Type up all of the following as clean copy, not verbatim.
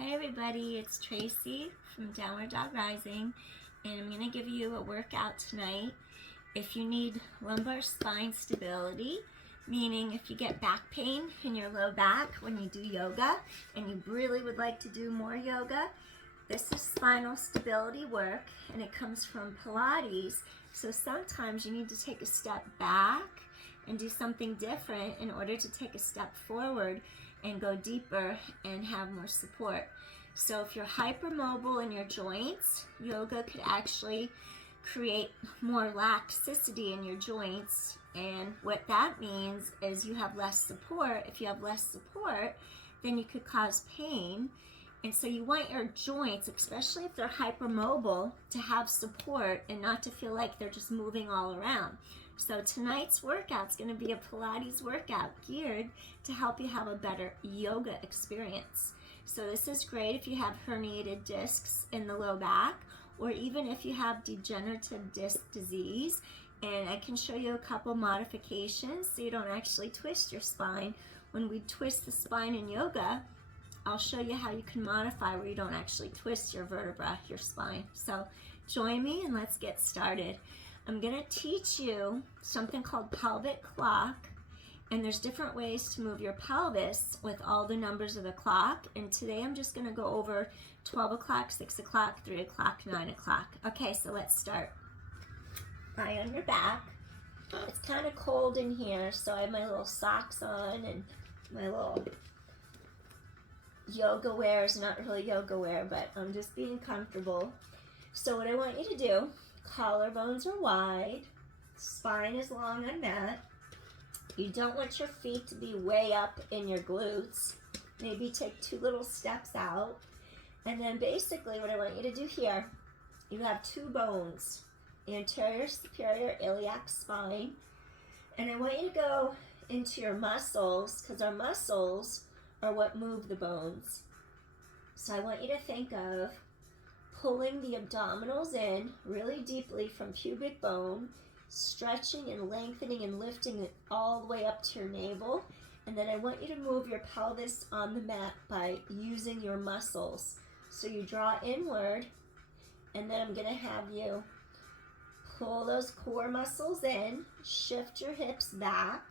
Hi everybody, it's Tracy from Downward Dog Rising, and I'm going to give you a workout tonight. If you need lumbar spine stability, meaning if you get back pain in your low back when you do yoga and you really would like to do more yoga, this is spinal stability work and it comes from Pilates. So sometimes you need to take a step back and do something different in order to take a step forward and go deeper and have more support. So if you're hypermobile in your joints, yoga could actually create more laxicity in your joints, and what that means is you have less support. If you have less support, then you could cause pain, and so you want your joints, especially if they're hypermobile, to have support and not to feel like they're just moving all around. So tonight's workout is going to be a Pilates workout geared to help you have a better yoga experience. So this is great if you have herniated discs in the low back, or even if you have degenerative disc disease. And I can show you a couple modifications so you don't actually twist your spine. When we twist the spine in yoga, I'll show you how you can modify where you don't actually twist your vertebra, your spine. So join me and let's get started. I'm going to teach you something called pelvic clock, and there's different ways to move your pelvis with all the numbers of the clock, and today I'm just going to go over 12 o'clock, 6 o'clock, 3 o'clock, 9 o'clock. Okay, so let's start. Lie on your back. It's kind of cold in here, so I have my little socks on and my little yoga wear. Is not really yoga wear, but I'm just being comfortable. So what I want you to do, collarbones are wide, spine is long on mat. You don't want your feet to be way up in your glutes. Maybe take 2 little steps out. And then basically what I want you to do here, you have 2 bones, anterior superior iliac spine. And I want you to go into your muscles, because our muscles are what move the bones. So I want you to think of pulling the abdominals in really deeply from pubic bone, stretching and lengthening and lifting it all the way up to your navel. And then I want you to move your pelvis on the mat by using your muscles. So you draw inward, and then I'm going to have you pull those core muscles in, shift your hips back.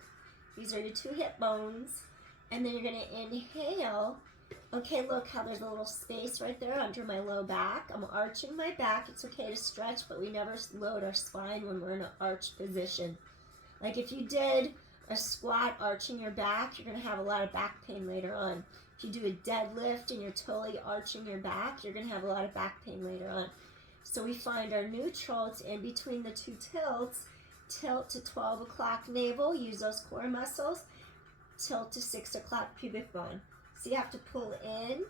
These are your 2 hip bones. And then you're going to inhale. Okay, look how there's a little space right there under my low back. I'm arching my back. It's okay to stretch, but we never load our spine when we're in an arched position. Like if you did a squat arching your back, you're going to have a lot of back pain later on. If you do a deadlift and you're totally arching your back, you're going to have a lot of back pain later on. So we find our neutral. It's in between the 2 tilts. Tilt to 12 o'clock navel. Use those core muscles. Tilt to 6 o'clock pubic bone. So you have to pull in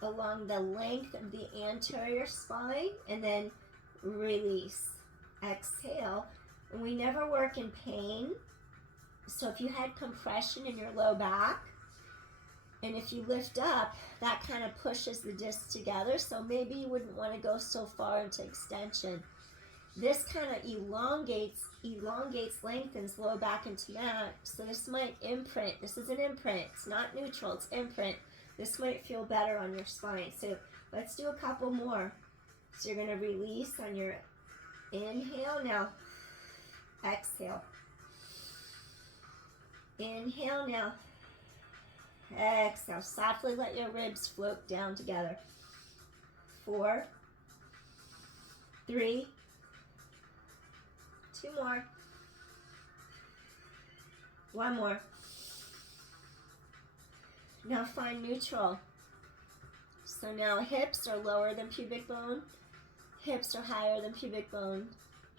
along the length of the anterior spine and then release. Exhale. And we never work in pain. So if you had compression in your low back, and if you lift up, that kind of pushes the discs together. So maybe you wouldn't want to go so far into extension. This kind of elongates, lengthens low back into mat. So this might imprint. This is an imprint. It's not neutral. It's imprint. This might feel better on your spine. So let's do a couple more. So you're going to release on your inhale. Now exhale. Inhale now. Exhale. Softly let your ribs float down together. 4, 3, 2 more. 1 more. Now find neutral. So now hips are lower than pubic bone. Hips are higher than pubic bone.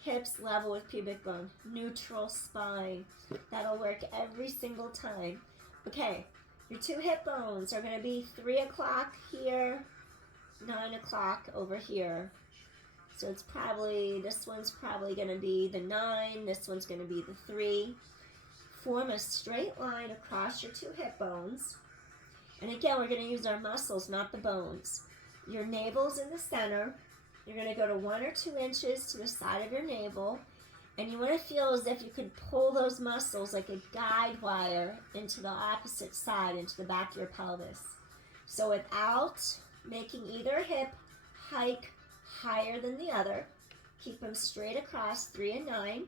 Hips level with pubic bone. Neutral spine. That'll work every single time. Okay, your 2 hip bones are going to be 3 o'clock here, 9 o'clock over here. So it's probably, this one's probably going to be the 9, this one's going to be the 3. Form a straight line across your 2 hip bones. And again, we're going to use our muscles, not the bones. Your navel's in the center. You're going to go to 1 or 2 inches to the side of your navel. And you want to feel as if you could pull those muscles like a guide wire into the opposite side, into the back of your pelvis. So without making either hip hike higher than the other. Keep them straight across, 3 and 9.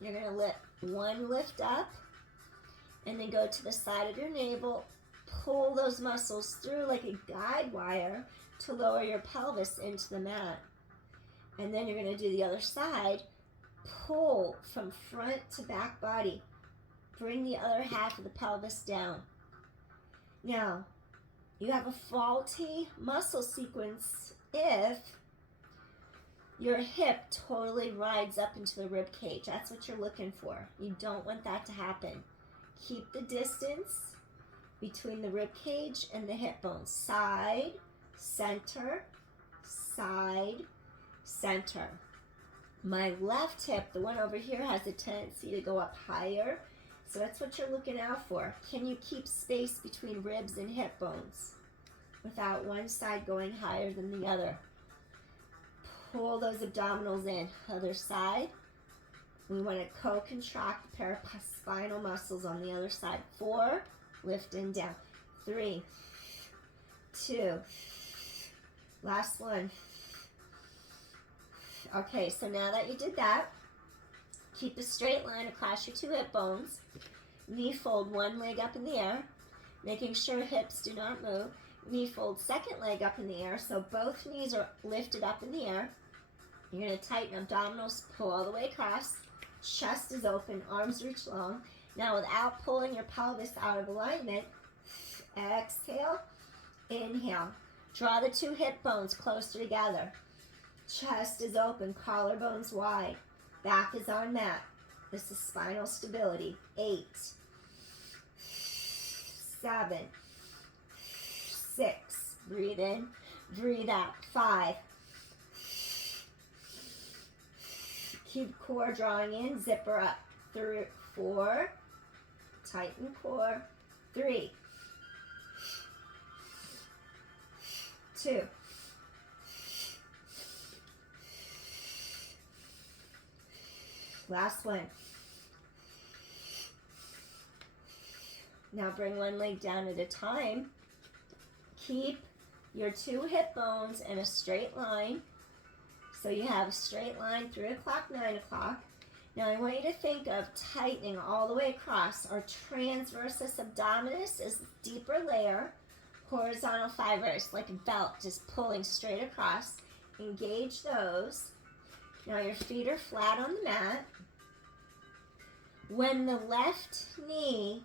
You're going to lift one lift up, and then go to the side of your navel. Pull those muscles through like a guide wire to lower your pelvis into the mat. And then you're going to do the other side. Pull from front to back body. Bring the other half of the pelvis down. Now, you have a faulty muscle sequence if your hip totally rides up into the rib cage. That's what you're looking for. You don't want that to happen. Keep the distance between the rib cage and the hip bones. Side, center, side, center. My left hip, the one over here, has a tendency to go up higher. So that's what you're looking out for. Can you keep space between ribs and hip bones without one side going higher than the other? Pull those abdominals in. Other side. We want to co-contract the paraspinal muscles on the other side. 4, lift and down. 3, 2, last one. Okay, so now that you did that, keep a straight line across your 2 hip bones. Knee fold one leg up in the air, making sure hips do not move. Knee fold second leg up in the air, so both knees are lifted up in the air. You're going to tighten abdominals, pull all the way across. Chest is open, arms reach long. Now without pulling your pelvis out of alignment, exhale, inhale. Draw the 2 hip bones closer together. Chest is open, collarbones wide. Back is on mat. This is spinal stability. 8, 7, 6. Breathe in, breathe out. 5. Keep core drawing in, zipper up. 3, 4. Tighten core. 3, 2. Last one. Now bring one leg down at a time. Keep your 2 hip bones in a straight line. So you have a straight line, 3 o'clock, 9 o'clock. Now I want you to think of tightening all the way across. Our transversus abdominis is a deeper layer. Horizontal fibers, like a belt, just pulling straight across. Engage those. Now your feet are flat on the mat. When the left knee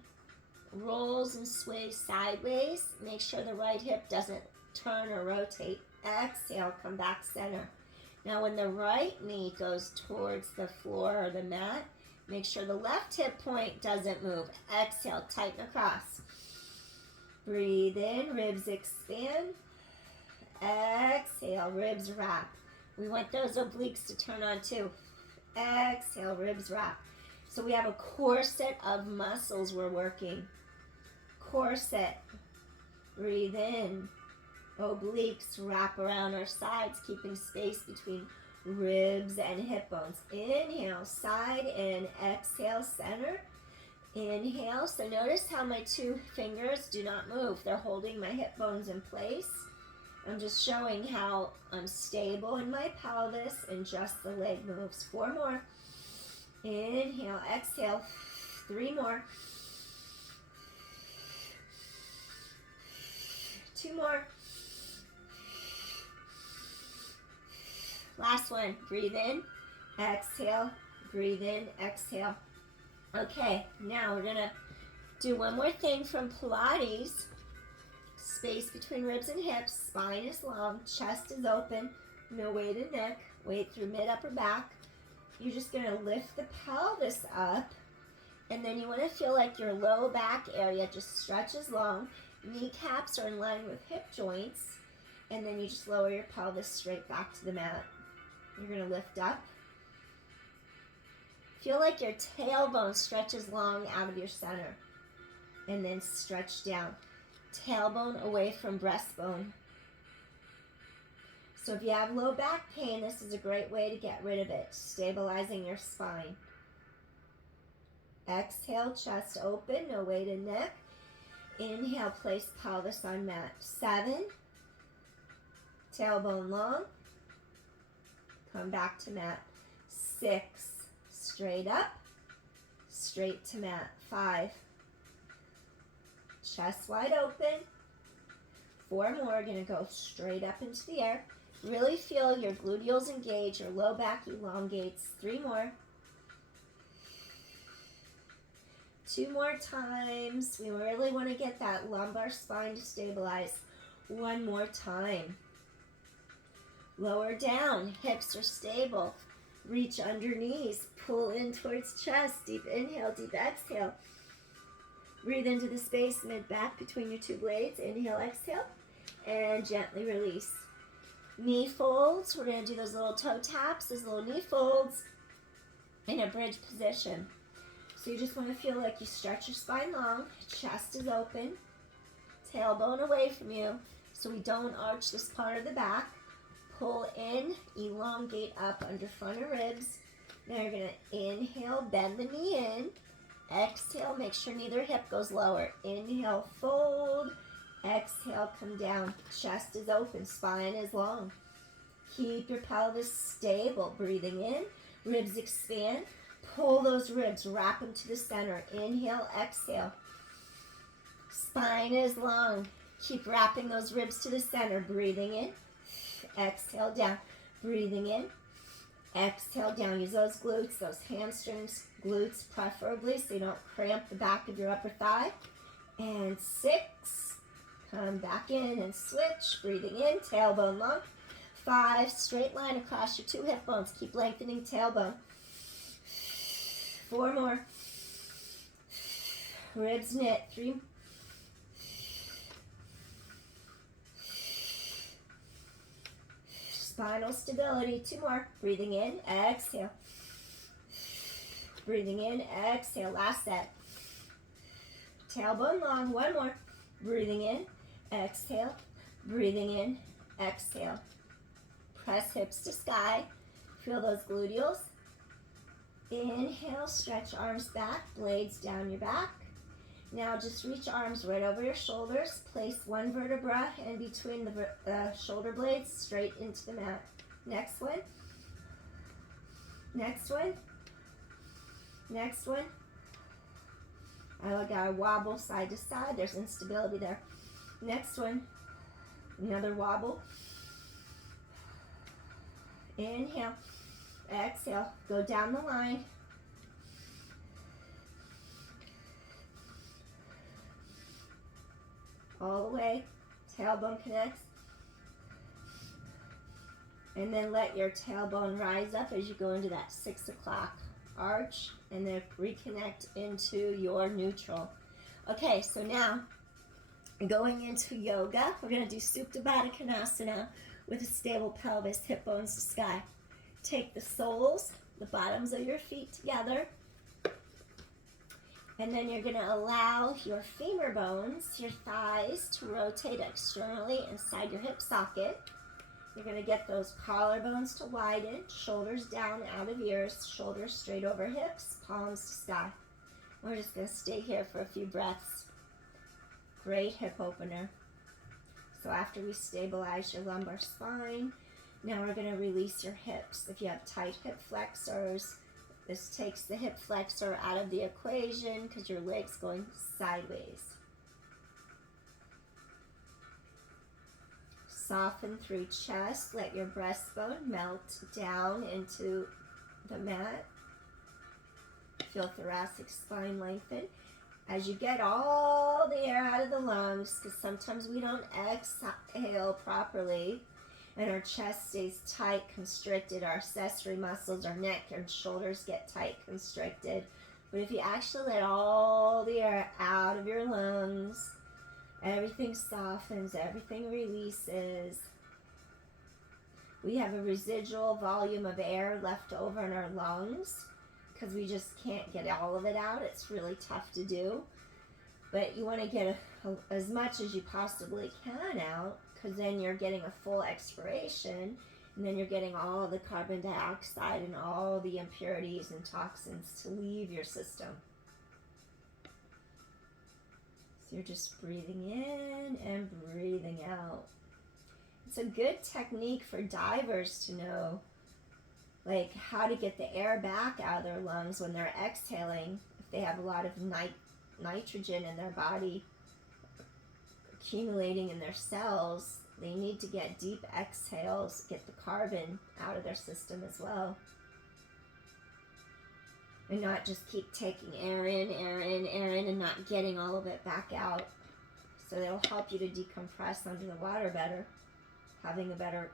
rolls and sways sideways, make sure the right hip doesn't turn or rotate. Exhale, come back center. Now when the right knee goes towards the floor or the mat, make sure the left hip point doesn't move. Exhale, tighten across. Breathe in, ribs expand. Exhale, ribs wrap. We want those obliques to turn on too. Exhale, ribs wrap. So we have a corset of muscles we're working. Corset. Breathe in. Obliques wrap around our sides, keeping space between ribs and hip bones. Inhale, side in. Exhale, center. Inhale. So notice how my 2 fingers do not move. They're holding my hip bones in place. I'm just showing how I'm stable in my pelvis and just the leg moves. 4 more. Inhale, exhale. 3 more. 2 more. Last one. Breathe in, exhale, breathe in, exhale. Okay, now we're going to do one more thing from Pilates. Space between ribs and hips. Spine is long, chest is open. No weight in neck. Weight through mid-upper back. You're just going to lift the pelvis up. And then you want to feel like your low back area just stretches long. Kneecaps are in line with hip joints. And then you just lower your pelvis straight back to the mat. You're going to lift up. Feel like your tailbone stretches long out of your center. And then stretch down. Tailbone away from breastbone. So if you have low back pain, this is a great way to get rid of it. Stabilizing your spine. Exhale, chest open, no weight in neck. Inhale, place pelvis on mat. 7, tailbone long. Come back to mat. 6, straight up, straight to mat. 5, chest wide open. 4 more, gonna go straight up into the air. Really feel your gluteals engage, your low back elongates. 3 more. 2 more times. We really want to get that lumbar spine to stabilize. 1 more time. Lower down, hips are stable. Reach under knees, pull in towards chest. Deep inhale, deep exhale. Breathe into the space mid-back between your 2 blades. Inhale, exhale, and gently release. Knee folds. We're going to do those little toe taps, those little knee folds in a bridge position. So you just want to feel like you stretch your spine long, chest is open, tailbone away from you, so we don't arch this part of the back. Pull in, elongate up under front of ribs. Now you're going to inhale, bend the knee in. Exhale, make sure neither hip goes lower. Inhale, fold. Exhale, come down. Chest is open, spine is long. Keep your pelvis stable. Breathing in, ribs expand. Pull those ribs, wrap them to the center. Inhale, exhale. Spine is long. Keep wrapping those ribs to the center. Breathing in, exhale down. Breathing in, exhale down. Use those glutes, those hamstrings, glutes preferably, so you don't cramp the back of your upper thigh. And 6. Come back in and switch. Breathing in, tailbone long. 5, straight line across your 2 hip bones. Keep lengthening tailbone. 4 more. Ribs knit. 3. Spinal stability. 2 more. Breathing in, exhale. Breathing in, exhale. Last set. Tailbone long. 1 more. Breathing in, exhale. Breathing in, exhale. Press hips to sky. Feel those gluteals. Inhale, stretch arms back, blades down your back. Now just reach arms right over your shoulders. Place 1 vertebra in between the shoulder blades, straight into the mat. Next one. Next one. Next one. I gotta wobble side to side. There's instability there. Next one. Another wobble. Inhale. Exhale. Go down the line. All the way. Tailbone connects. And then let your tailbone rise up as you go into that 6 o'clock arch. And then reconnect into your neutral. Okay, so now going into yoga, we're going to do Supta Baddha Konasana with a stable pelvis, hip bones to sky. Take the soles, the bottoms of your feet together, and then you're going to allow your femur bones, your thighs, to rotate externally inside your hip socket. You're going to get those collarbones to widen, shoulders down out of ears, shoulders straight over hips, palms to sky. We're just going to stay here for a few breaths. Great hip opener. So after we stabilize your lumbar spine, now we're going to release your hips. If you have tight hip flexors, this takes the hip flexor out of the equation because your leg's going sideways. Soften through chest. Let your breastbone melt down into the mat. Feel thoracic spine lengthen. As you get all the air out of the lungs, because sometimes we don't exhale properly, and our chest stays tight, constricted, our accessory muscles, our neck and shoulders get tight, constricted. But if you actually let all the air out of your lungs, everything softens, everything releases. We have a residual volume of air left over in our lungs because we just can't get all of it out. It's really tough to do. But you want to get as much as you possibly can out, because then you're getting a full expiration, and then you're getting all the carbon dioxide and all the impurities and toxins to leave your system. So you're just breathing in and breathing out. It's a good technique for divers to know, like how to get the air back out of their lungs when they're exhaling. If they have a lot of nitrogen in their body accumulating in their cells, they need to get deep exhales, get the carbon out of their system as well. And not just keep taking air in, and not getting all of it back out. So it'll help you to decompress under the water better, having a better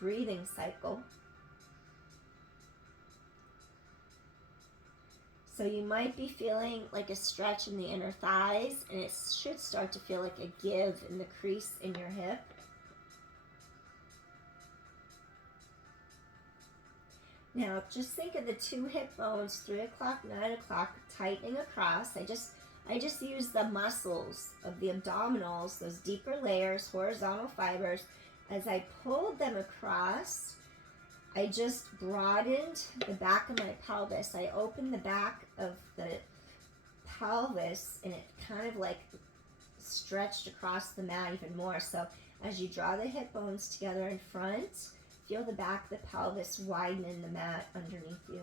breathing cycle. So you might be feeling like a stretch in the inner thighs, and it should start to feel like a give in the crease in your hip. Now just think of the two hip bones, 3 o'clock, 9 o'clock, tightening across. I just use the muscles of the abdominals, those deeper layers, horizontal fibers. As I pulled them across, I just broadened the back of my pelvis. I opened the back of the pelvis, and it kind of like stretched across the mat even more. So as you draw the hip bones together in front, feel the back of the pelvis widen in the mat underneath you.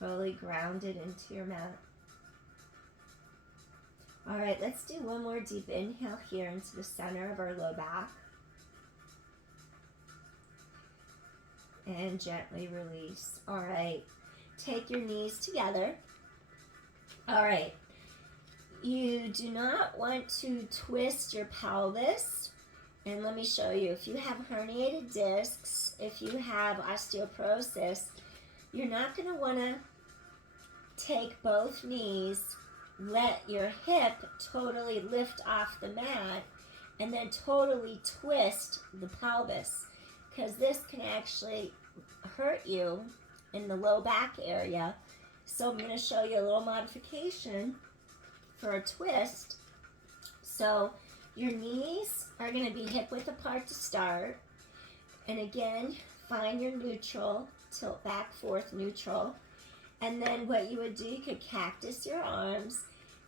Totally grounded into your mat. All right, let's do one more deep inhale here into the center of our low back. And gently release. All right, take your knees together. All right, you do not want to twist your pelvis. And let me show you, if you have herniated discs, if you have osteoporosis, you're not going to want to take both knees, let your hip totally lift off the mat, and then totally twist the pelvis, because this can actually hurt you in the low back area. So I'm going to show you a little modification for a twist. So your knees are going to be hip width apart to start. And again, find your neutral, tilt back, forth, neutral. And then what you would do, you could cactus your arms.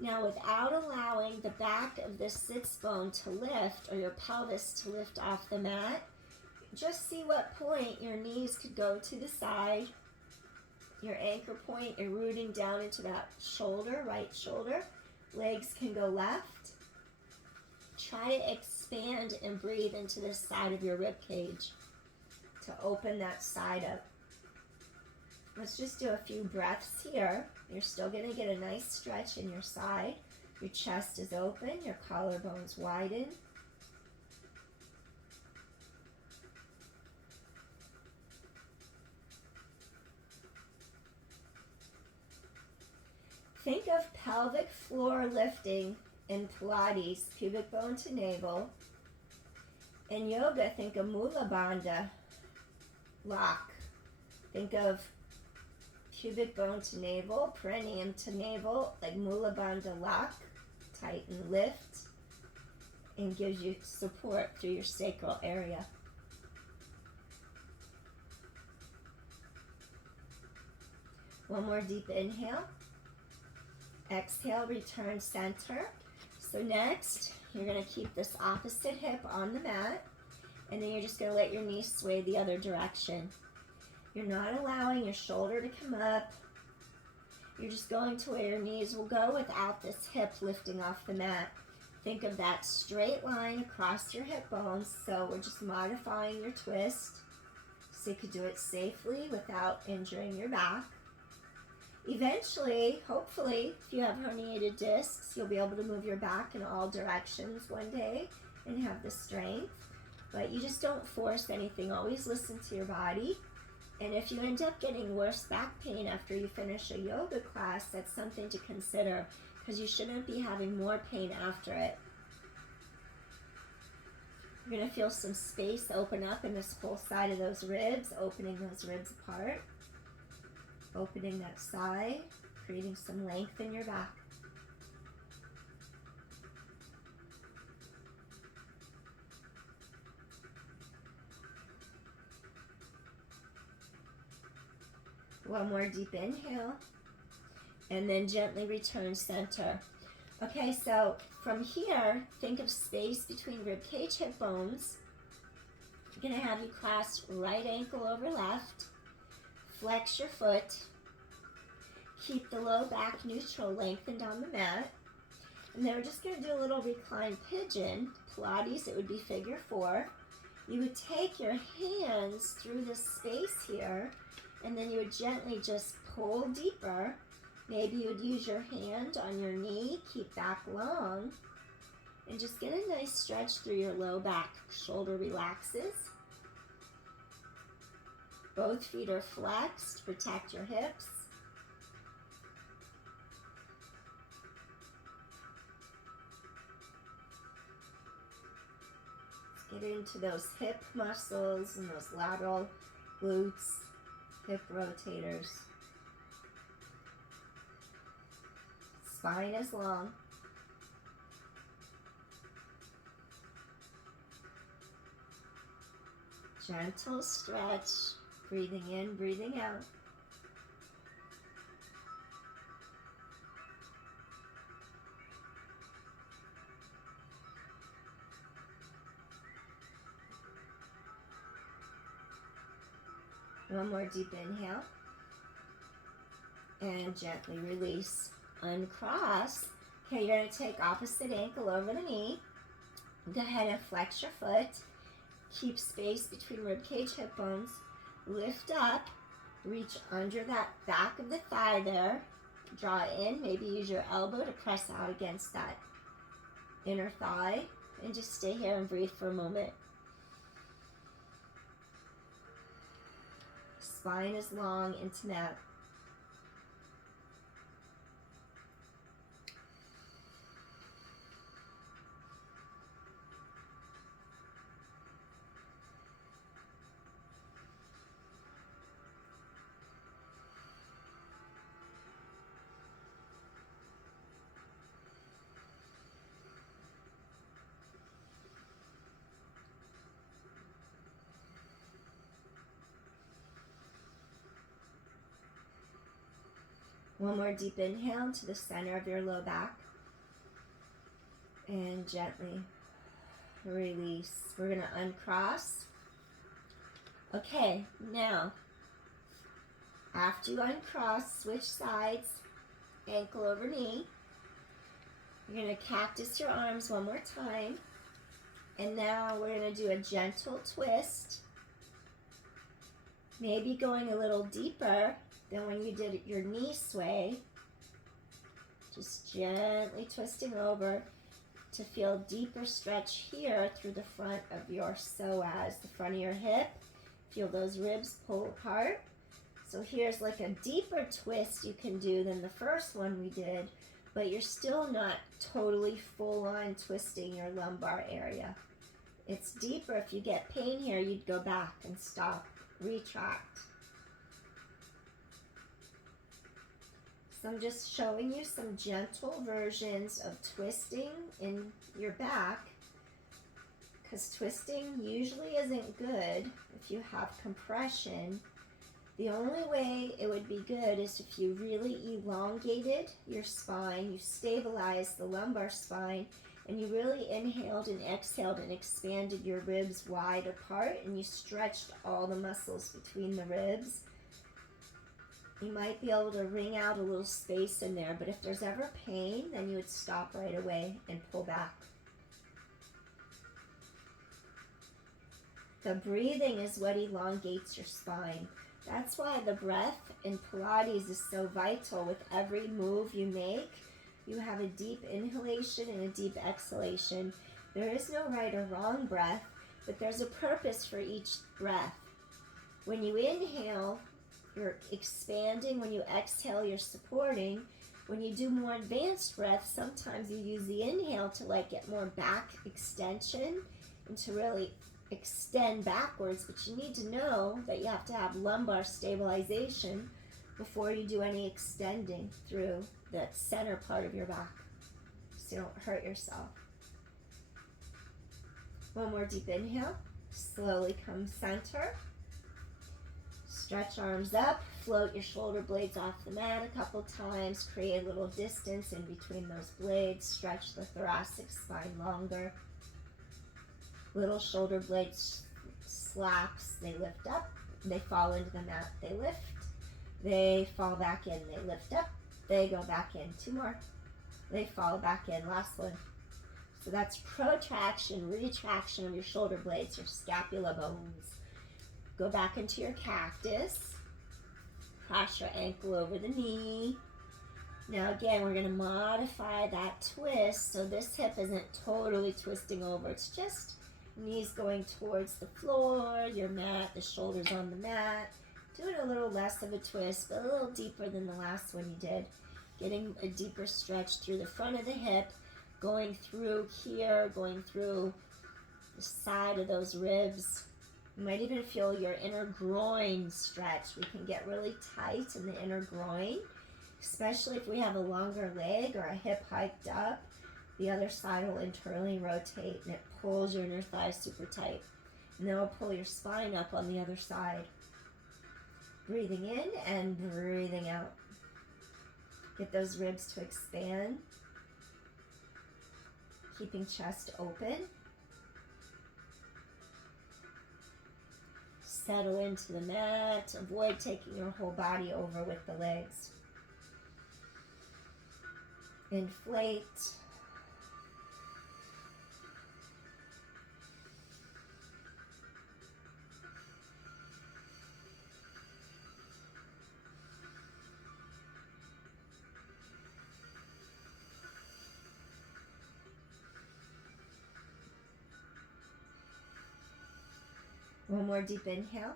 Now without allowing the back of the sits bone to lift, or your pelvis to lift off the mat, just see what point your knees could go to the side. Your anchor point, you're rooting down into that shoulder, right shoulder. Legs can go left. Try to expand and breathe into the side of your rib cage to open that side up. Let's just do a few breaths here. You're still going to get a nice stretch in your side. Your chest is open, your collarbones widen. Think of pelvic floor lifting in Pilates, pubic bone to navel. In yoga, think of Mula Bandha, lock. Think of pubic bone to navel, perineum to navel, like Mula Bandha lock, tighten, lift, and gives you support through your sacral area. One more deep inhale. Exhale, return center. So next, you're going to keep this opposite hip on the mat, and then you're just going to let your knee sway the other direction. You're not allowing your shoulder to come up. You're just going to where your knees will go without this hip lifting off the mat. Think of that straight line across your hip bones. So we're just modifying your twist so you could do it safely without injuring your back. Eventually, hopefully, if you have herniated discs, you'll be able to move your back in all directions one day and have the strength. But you just don't force anything. Always listen to your body. And if you end up getting worse back pain after you finish a yoga class, that's something to consider, because you shouldn't be having more pain after it. You're going to feel some space open up in this whole side of those ribs, opening those ribs apart. Opening that side, creating some length in your back. One more deep inhale, and then gently return center. Okay, so from here, think of space between rib cage, hip bones. You're going to have you clasp right ankle over left. Flex your foot. Keep the low back neutral, lengthened on the mat. And then we're just going to do a little reclined pigeon. Pilates, it would be figure 4. You would take your hands through this space here, and then you would gently just pull deeper. Maybe you would use your hand on your knee, keep back long, and just get a nice stretch through your low back. Shoulder relaxes. Both feet are flexed, protect your hips. Let's get into those hip muscles and those lateral glutes, hip rotators. Spine is long. Gentle stretch, breathing in, breathing out. One more deep inhale. And gently release. Uncross. Okay, you're going to take opposite ankle over the knee. Go ahead and flex your foot. Keep space between ribcage, hip bones. Lift up. Reach under that back of the thigh there. Draw in. Maybe use your elbow to press out against that inner thigh. And just stay here and breathe for a moment. Spine is long, intimate. One more deep inhale to the center of your low back. And gently release. We're going to uncross. Okay, now, after you uncross, switch sides, ankle over knee. You're going to cactus your arms one more time. And now we're going to do a gentle twist. Maybe going a little deeper than when you did your knee sway. Just gently twisting over to feel deeper stretch here through the front of your psoas, the front of your hip. Feel those ribs pull apart. So here's like a deeper twist you can do than the first one we did, but you're still not totally full on twisting your lumbar area. It's deeper. If you get pain here, you'd go back and stop, retract. So I'm just showing you some gentle versions of twisting in your back, because twisting usually isn't good if you have compression. The only way it would be good is if you really elongated your spine, you stabilized the lumbar spine, and you really inhaled and exhaled and expanded your ribs wide apart, and you stretched all the muscles between the ribs. You might be able to wring out a little space in there, but if there's ever pain, then you would stop right away and pull back. The breathing is what elongates your spine. That's why the breath in Pilates is so vital. With every move you make, you have a deep inhalation and a deep exhalation. There is no right or wrong breath, but there's a purpose for each breath. When you inhale, you're expanding. When you exhale, you're supporting. When you do more advanced breaths, sometimes you use the inhale to like get more back extension and to really extend backwards, but you need to know that you have to have lumbar stabilization before you do any extending through the center part of your back, so you don't hurt yourself. One more deep inhale. Slowly come center. Stretch arms up, float your shoulder blades off the mat a couple times, create a little distance in between those blades, stretch the thoracic spine longer. Little shoulder blades slaps, they lift up, they fall into the mat, they lift, they fall back in, they lift up, they go back in. 2 more, they fall back in. Last one. So that's protraction, retraction of your shoulder blades, your scapula bones. Go back into your cactus. Cross your ankle over the knee. Now again, we're going to modify that twist so this hip isn't totally twisting over. It's just knees going towards the floor, your mat, the shoulders on the mat. Do it a little less of a twist, but a little deeper than the last one you did. Getting a deeper stretch through the front of the hip, going through here, going through the side of those ribs. You might even feel your inner groin stretch. We can get really tight in the inner groin, especially if we have a longer leg or a hip hiked up. The other side will internally rotate and it pulls your inner thigh super tight. And then it'll pull your spine up on the other side. Breathing in and breathing out. Get those ribs to expand. Keeping chest open. Settle into the mat. Avoid taking your whole body over with the legs. Inflate. One more deep inhale.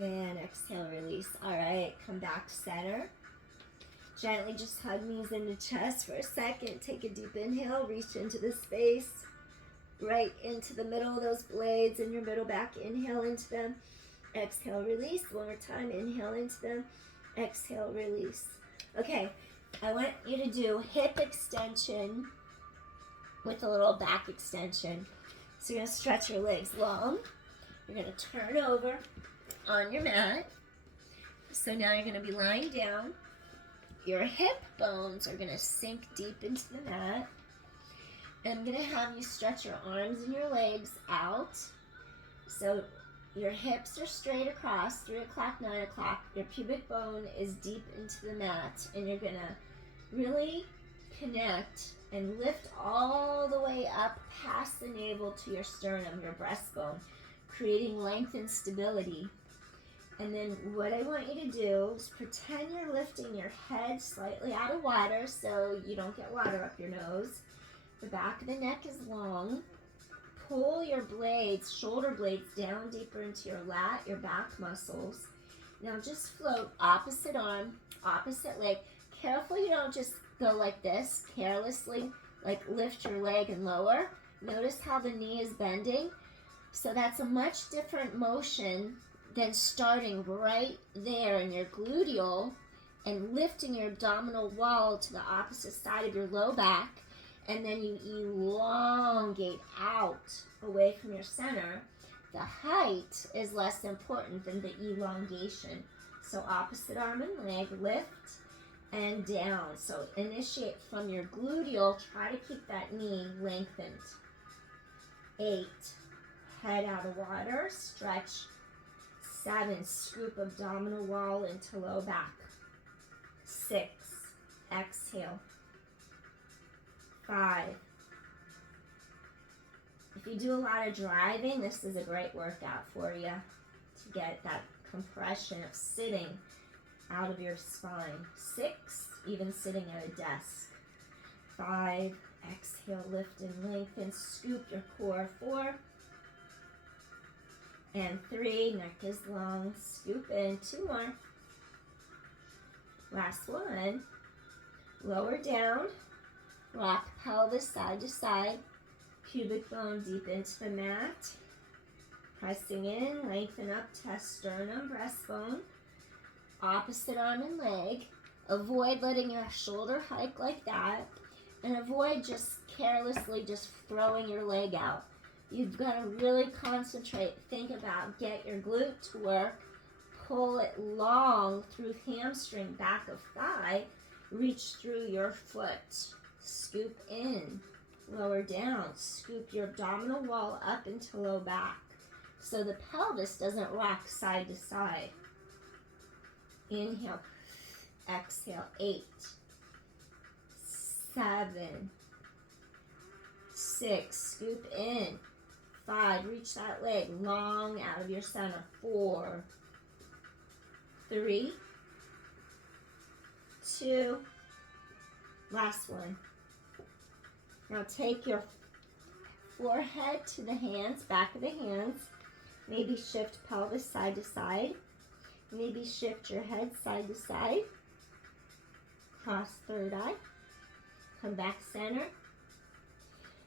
And exhale, release. All right, come back center. Gently just hug knees into chest for a second. Take a deep inhale, reach into the space. Right into the middle of those blades in your middle back. Inhale into them. Exhale, release. One more time. Inhale into them. Exhale, release. Okay, I want you to do hip extension with a little back extension. So you're going to stretch your legs long. You're going to turn over on your mat. So now you're going to be lying down. Your hip bones are going to sink deep into the mat. And I'm going to have you stretch your arms and your legs out. So your hips are straight across, 3 o'clock, 9 o'clock. Your pubic bone is deep into the mat. And you're going to really connect and lift all the way up past the navel to your sternum, your breastbone, creating length and stability. And then what I want you to do is pretend you're lifting your head slightly out of water so you don't get water up your nose. The back of the neck is long. Pull your blades, shoulder blades down deeper into your lat, your back muscles. Now just float opposite arm, opposite leg. Careful you don't just go like this, carelessly, like lift your leg and lower. Notice how the knee is bending. So that's a much different motion than starting right there in your gluteal and lifting your abdominal wall to the opposite side of your low back, and then you elongate out away from your center. The height is less important than the elongation. So opposite arm and leg, lift and down. So initiate from your gluteal. Try to keep that knee lengthened. 8, head out of water, stretch. 7, scoop abdominal wall into low back. 6, exhale. 5. If you do a lot of driving, this is a great workout for you to get that compression of sitting out of your spine. 6, even sitting at a desk. 5, exhale, lift and lengthen, scoop your core. 4, and 3, neck is long, scoop in. 2 more. Last one. Lower down, rock pelvis side to side, pubic bone deep into the mat. Pressing in, lengthen up, chest, sternum, breastbone. Opposite arm and leg. Avoid letting your shoulder hike like that, and avoid just carelessly just throwing your leg out. You've got to really concentrate. Think about, get your glute to work. Pull it long through hamstring, back of thigh. Reach through your foot. Scoop in. Lower down. Scoop your abdominal wall up into low back, so the pelvis doesn't rock side to side. Inhale. Exhale. 8, 7, 6. Scoop in. 5. Reach that leg long out of your center. 4, 3, 2. Last one. Now take your forehead to the hands, back of the hands. Maybe shift pelvis side to side. Maybe shift your head side to side. Cross third eye. Come back center.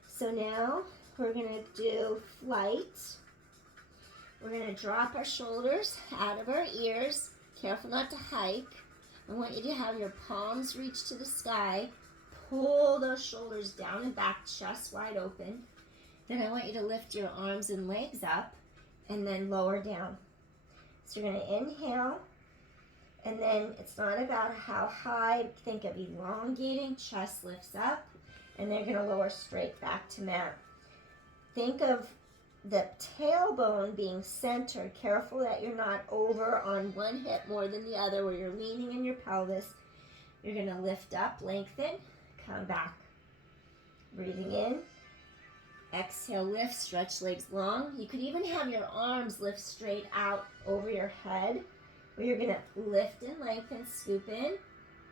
So now we're going to do flight. We're going to drop our shoulders out of our ears. Careful not to hike. I want you to have your palms reach to the sky. Pull those shoulders down and back, chest wide open. Then I want you to lift your arms and legs up and then lower down. So you're going to inhale, and then it's not about how high. Think of elongating, chest lifts up, and they're going to lower straight back to mat. Think of the tailbone being centered. Careful that you're not over on one hip more than the other, where you're leaning in your pelvis. You're going to lift up, lengthen, come back. Breathing in. Exhale, lift, stretch legs long. You could even have your arms lift straight out over your head, where you're going to lift and lengthen, scoop in,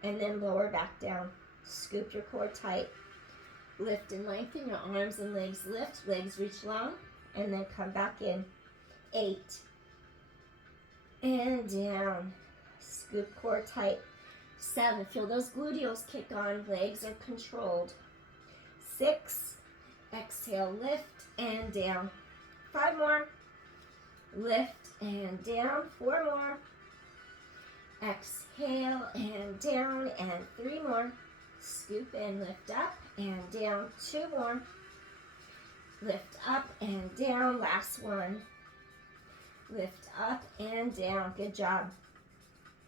and then lower back down. Scoop your core tight. Lift and lengthen, your arms and legs lift, legs reach long, and then come back in. 8. And down. Scoop core tight. 7. Feel those gluteals kick on, legs are controlled. 6. Exhale, lift and down. 5 more. Lift and down. 4 more. Exhale and down, and 3 more. Scoop in, lift up and down. 2 more. Lift up and down. Last one. Lift up and down. Good job.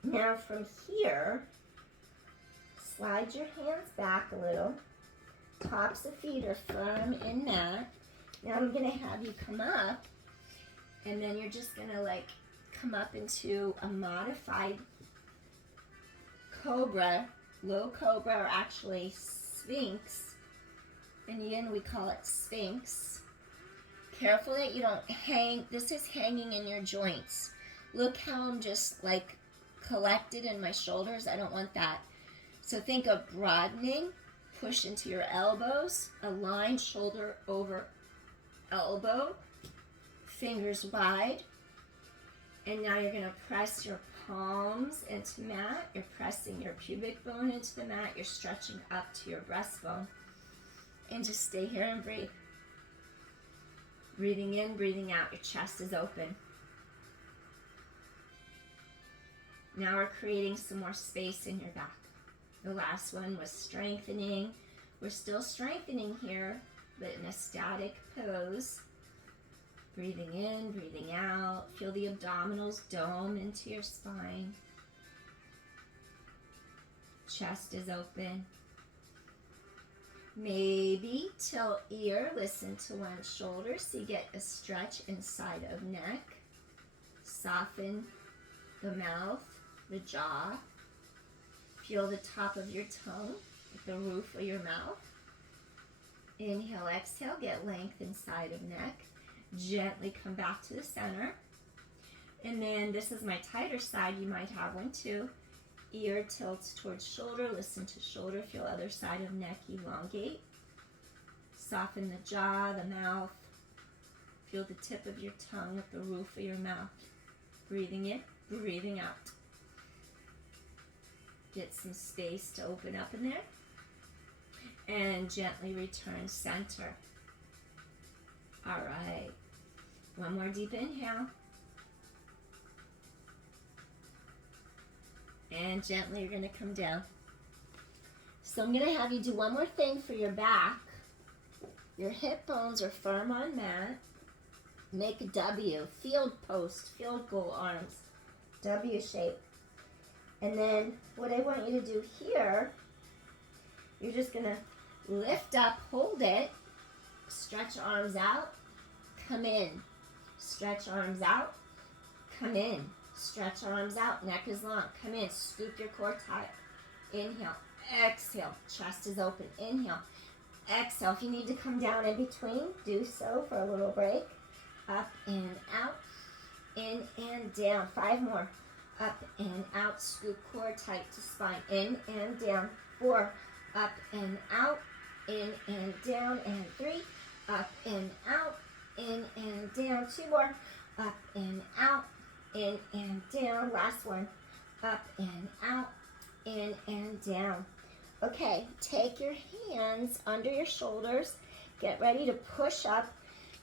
Now from here, slide your hands back a little. Tops of feet are firm in mat. Now I'm going to have you come up, and then you're just going to come up into a modified cobra, low cobra, or actually sphinx. In yin we call it sphinx. Careful that you don't hang. This is hanging in your joints. Look how I'm just collected in my shoulders. I don't want that. So think of broadening. Push into your elbows, align shoulder over elbow, fingers wide, and now you're going to press your palms into mat. You're pressing your pubic bone into the mat. You're stretching up to your breastbone, and just stay here and breathe. Breathing in, breathing out. Your chest is open. Now we're creating some more space in your back. The last one was strengthening. We're still strengthening here, but in a static pose. Breathing in, breathing out. Feel the abdominals dome into your spine. Chest is open. Maybe tilt ear, listen to one shoulder so you get a stretch inside of neck. Soften the mouth, the jaw. Feel the top of your tongue with the roof of your mouth. Inhale, exhale, get length inside of neck. Gently come back to the center. And then this is my tighter side. You might have one too. Ear tilts towards shoulder. Listen to shoulder. Feel other side of neck elongate. Soften the jaw, the mouth. Feel the tip of your tongue with the roof of your mouth. Breathing in, breathing out. Get some space to open up in there. And gently return center. All right. One more deep inhale. And gently you're going to come down. So I'm going to have you do one more thing for your back. Your hip bones are firm on mat. Make a W, field post, field goal arms, W shape. And then what I want you to do here, you're just gonna lift up, hold it, stretch arms out, come in. Stretch arms out, come in. Stretch arms out, neck is long, come in. Scoop your core tight. Inhale, exhale, chest is open. Inhale, exhale. If you need to come down in between, do so for a little break. Up and out, in and down. 5 more. Up and out, scoop core tight to spine. In and down. 4, up and out, in and down. And 3, up and out, in and down. 2 more. Up and out, in and down. Last one. Up and out, in and down. Okay, take your hands under your shoulders. Get ready to push up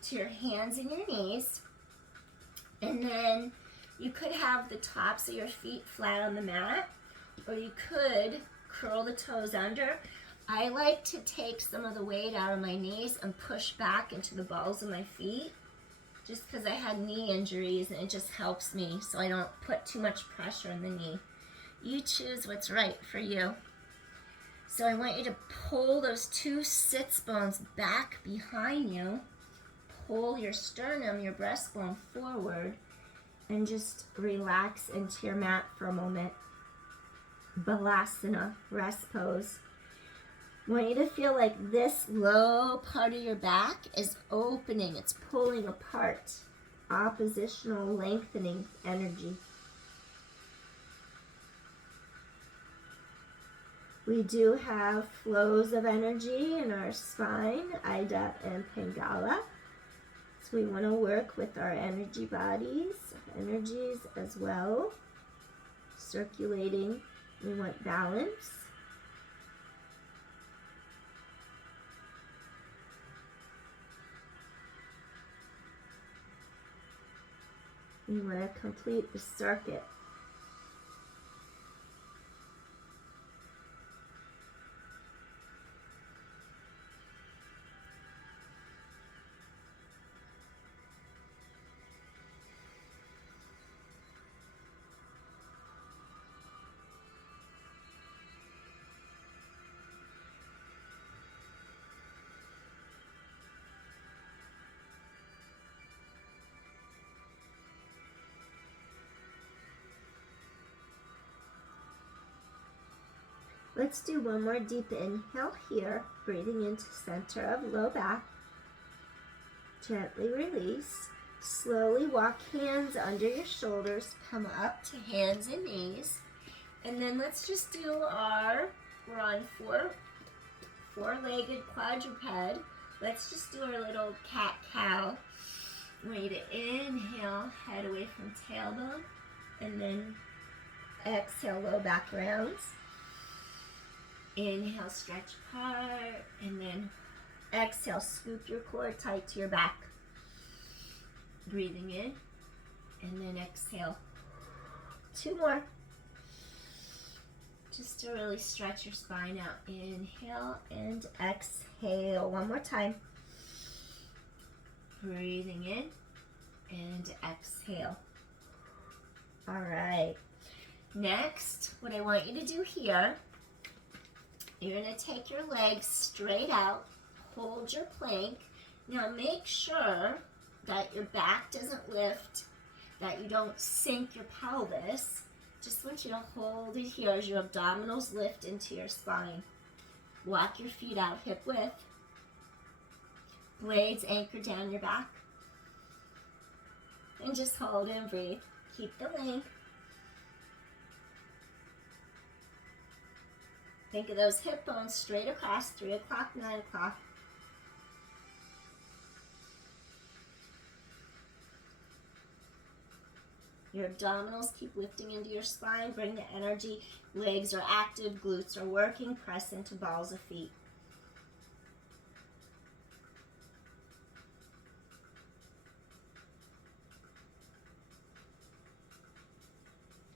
to your hands and your knees. And then you could have the tops of your feet flat on the mat, or you could curl the toes under. I like to take some of the weight out of my knees and push back into the balls of my feet, just because I had knee injuries and it just helps me so I don't put too much pressure on the knee. You choose what's right for you. So I want you to pull those 2 sits bones back behind you. Pull your sternum, your breastbone forward, and just relax into your mat for a moment. Balasana, rest pose. I want you to feel like this low part of your back is opening. It's pulling apart. Oppositional lengthening energy. We do have flows of energy in our spine, Ida and Pingala. So we want to work with our energies as well. Circulating, we want balance. We want to complete the circuit. Let's do one more deep inhale here, breathing into center of low back. Gently release. Slowly walk hands under your shoulders, come up to hands and knees. And then let's just do we're on four-legged quadruped. Let's just do our little cat-cow. I want you to inhale, head away from tailbone, and then exhale, low back rounds. Inhale, stretch apart, and then exhale, scoop your core tight to your back. Breathing in, and then exhale. 2 more. Just to really stretch your spine out. Inhale and exhale. 1 more time. Breathing in and exhale. All right. Next, what I want you to do here, you're going to take your legs straight out, hold your plank. Now make sure that your back doesn't lift, that you don't sink your pelvis. Just want you to hold it here as your abdominals lift into your spine. Walk your feet out hip width. Blades anchor down your back. And just hold and breathe. Keep the length. Think of those hip bones straight across, 3 o'clock, 9 o'clock. Your abdominals keep lifting into your spine. Bring the energy. Legs are active, glutes are working. Press into balls of feet.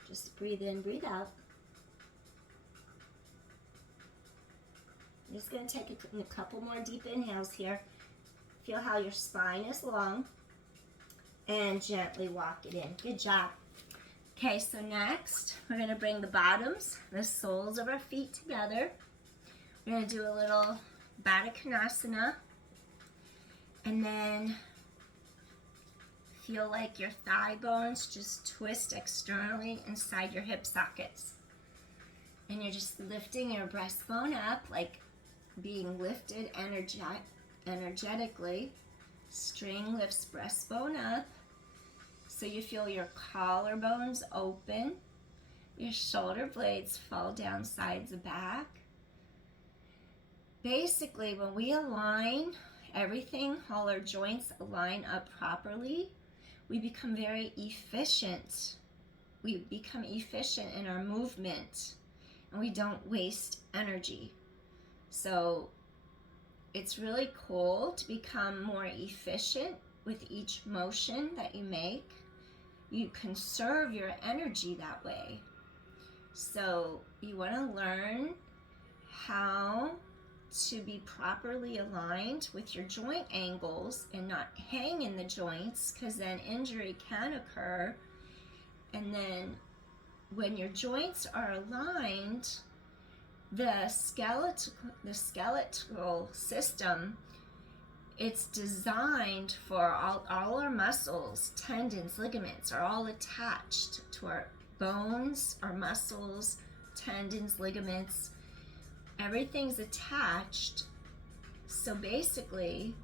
Just breathe in, breathe out. I'm just going to take a couple more deep inhales here. Feel how your spine is long, and gently walk it in. Good job. Okay, so next, we're gonna bring the bottoms, the soles of our feet together. We're gonna do a little Baddha Konasana, and then feel like your thigh bones just twist externally inside your hip sockets. And you're just lifting your breastbone up, like being lifted energetically. String lifts breastbone up. So you feel your collarbones open, your shoulder blades fall down sides of back. Basically, when we align everything, all our joints align up properly, we become very efficient. We become efficient in our movement, and we don't waste energy. So it's really cool to become more efficient with each motion that you make. You conserve your energy that way. So you want to learn how to be properly aligned with your joint angles and not hang in the joints, because then injury can occur. And then when your joints are aligned, the skeletal system, it's designed for all our muscles, tendons, ligaments are all attached to our bones, our muscles, tendons, ligaments. Everything's attached. So basically,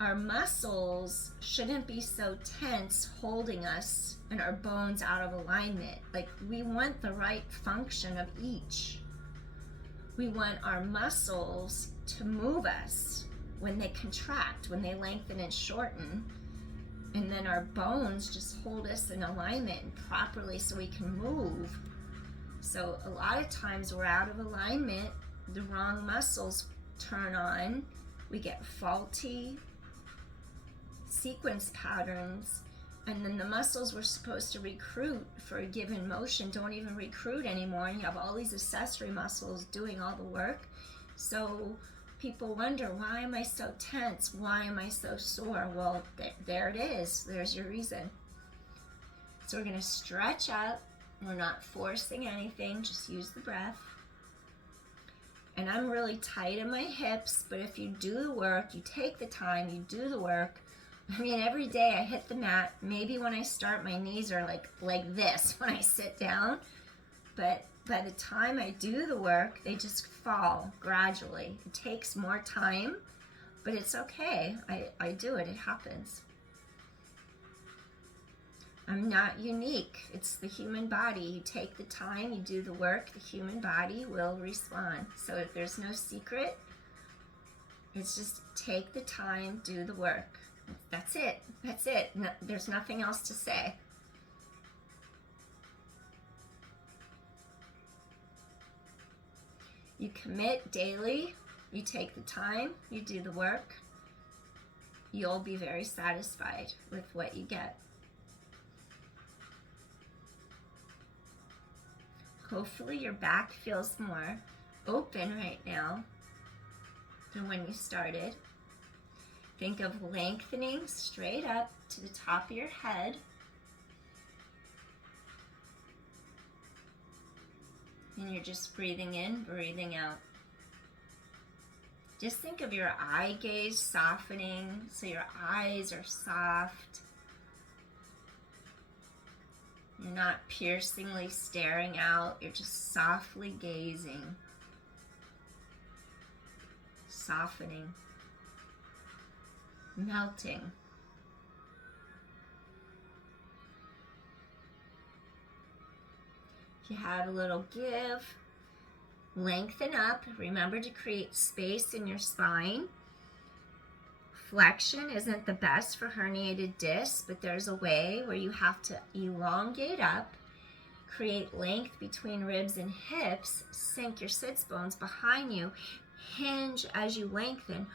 our muscles shouldn't be so tense holding us and our bones out of alignment. Like, we want the right function of each. We want our muscles to move us when they contract, when they lengthen and shorten, and then our bones just hold us in alignment properly so we can move. So a lot of times we're out of alignment, the wrong muscles turn on, we get faulty sequence patterns, and then the muscles we're supposed to recruit for a given motion don't even recruit anymore, and you have all these accessory muscles doing all the work. So people wonder, why am I so tense? Why am I so sore? Well, there it is. There's your reason. So we're going to stretch up. We're not forcing anything. Just use the breath. And I'm really tight in my hips, but if you do the work, you take the time, you do the work. I mean, every day I hit the mat. Maybe when I start, my knees are like this when I sit down. But by the time I do the work, they just fall gradually. It takes more time, but it's okay. I do it. It happens. I'm not unique. It's the human body. You take the time, you do the work, the human body will respond. So if there's no secret, it's just take the time, do the work. That's it. That's it. No, there's nothing else to say. You commit daily, you take the time, you do the work, you'll be very satisfied with what you get. Hopefully your back feels more open right now than when you started. Think of lengthening straight up to the top of your head. And you're just breathing in, breathing out. Just think of your eye gaze softening, so your eyes are soft. You're not piercingly staring out, you're just softly gazing, softening, melting. If you have a little give, lengthen up. Remember to create space in your spine. Flexion isn't the best for herniated discs, but there's a way where you have to elongate up, create length between ribs and hips, sink your sits bones behind you, hinge as you lengthen,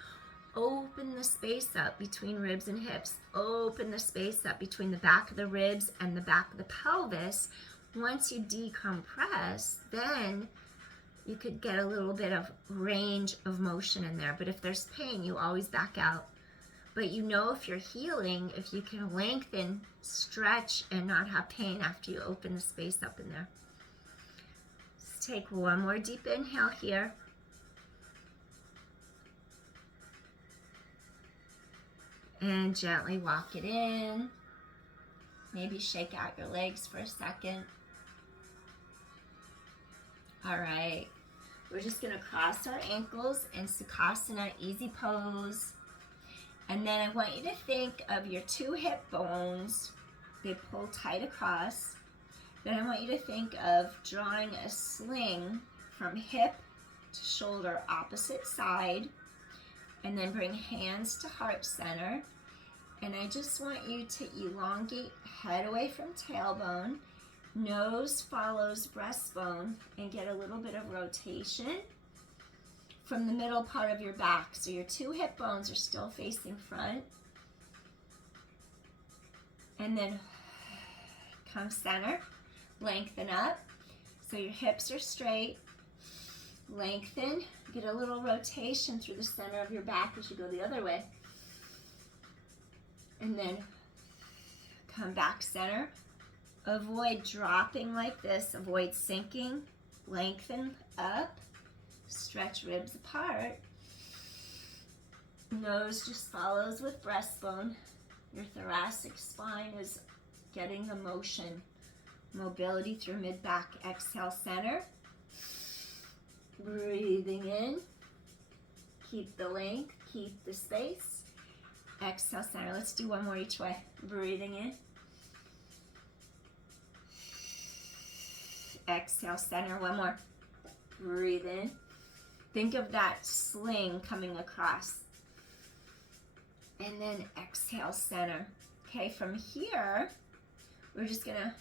open the space up between ribs and hips, open the space up between the back of the ribs and the back of the pelvis. Once you decompress, then you could get a little bit of range of motion in there, but if there's pain, you always back out. But you know if you're healing, if you can lengthen, stretch, and not have pain after you open the space up in there. Let's take one more deep inhale here. And gently walk it in. Maybe shake out your legs for a second. All right. We're just going to cross our ankles in Sukhasana, easy pose. And then I want you to think of your two hip bones. They pull tight across. Then I want you to think of drawing a sling from hip to shoulder, opposite side. And then bring hands to heart center. And I just want you to elongate head away from tailbone. Nose follows breastbone, and get a little bit of rotation from the middle part of your back. So your two hip bones are still facing front. And then come center, lengthen up. So your hips are straight. Lengthen, get a little rotation through the center of your back as you go the other way. And then come back center. Avoid dropping like this, avoid sinking. Lengthen up, stretch ribs apart. Nose just follows with breastbone. Your thoracic spine is getting the motion. Mobility through mid-back. Exhale, center. Breathing in. Keep the length, keep the space. Exhale, center. Let's do one more each way. Breathing in. Exhale, center. One more. Breathe in. Think of that sling coming across. And then exhale, center. Okay, from here, we're just gonna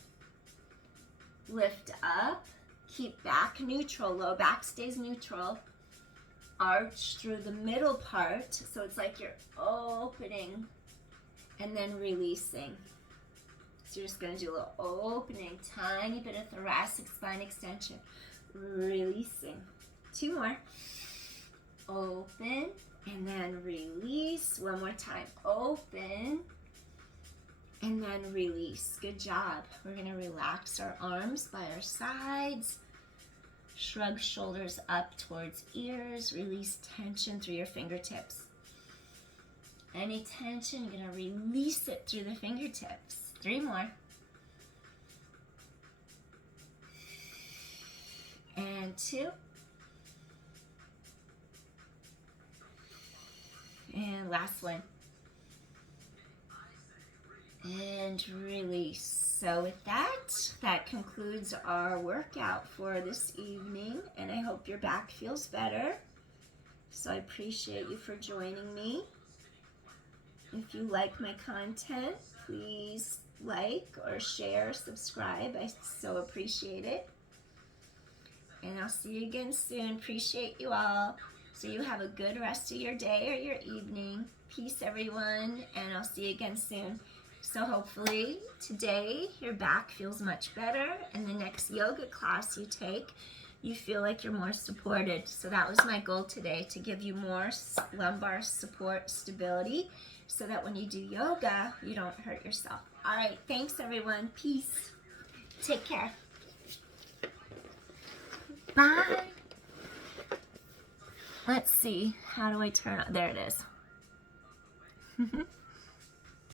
lift up, keep back neutral, low back stays neutral. Arch through the middle part, so it's like you're opening and then releasing. So you're just gonna do a little opening, tiny bit of thoracic spine extension, releasing. Two more. Open and then release. One more time. Open and then release. Good job. We're gonna relax our arms by our sides. Shrug shoulders up towards ears. Release tension through your fingertips. Any tension, you're gonna release it through the fingertips. Three more. And two. And last one. And release. So with that concludes our workout for this evening, and I hope your back feels better. So I appreciate you for joining me. If you like my content, please like or share, subscribe. I so appreciate it. And I'll see you again soon. Appreciate you all. So you have a good rest of your day or your evening. Peace, everyone, and I'll see you again soon. So hopefully today your back feels much better, and the next yoga class you take, you feel like you're more supported. So that was my goal today, to give you more lumbar support, stability, so that when you do yoga, you don't hurt yourself. All right, thanks everyone. Peace. Take care. Bye. Let's see, how do I turn on? There it is.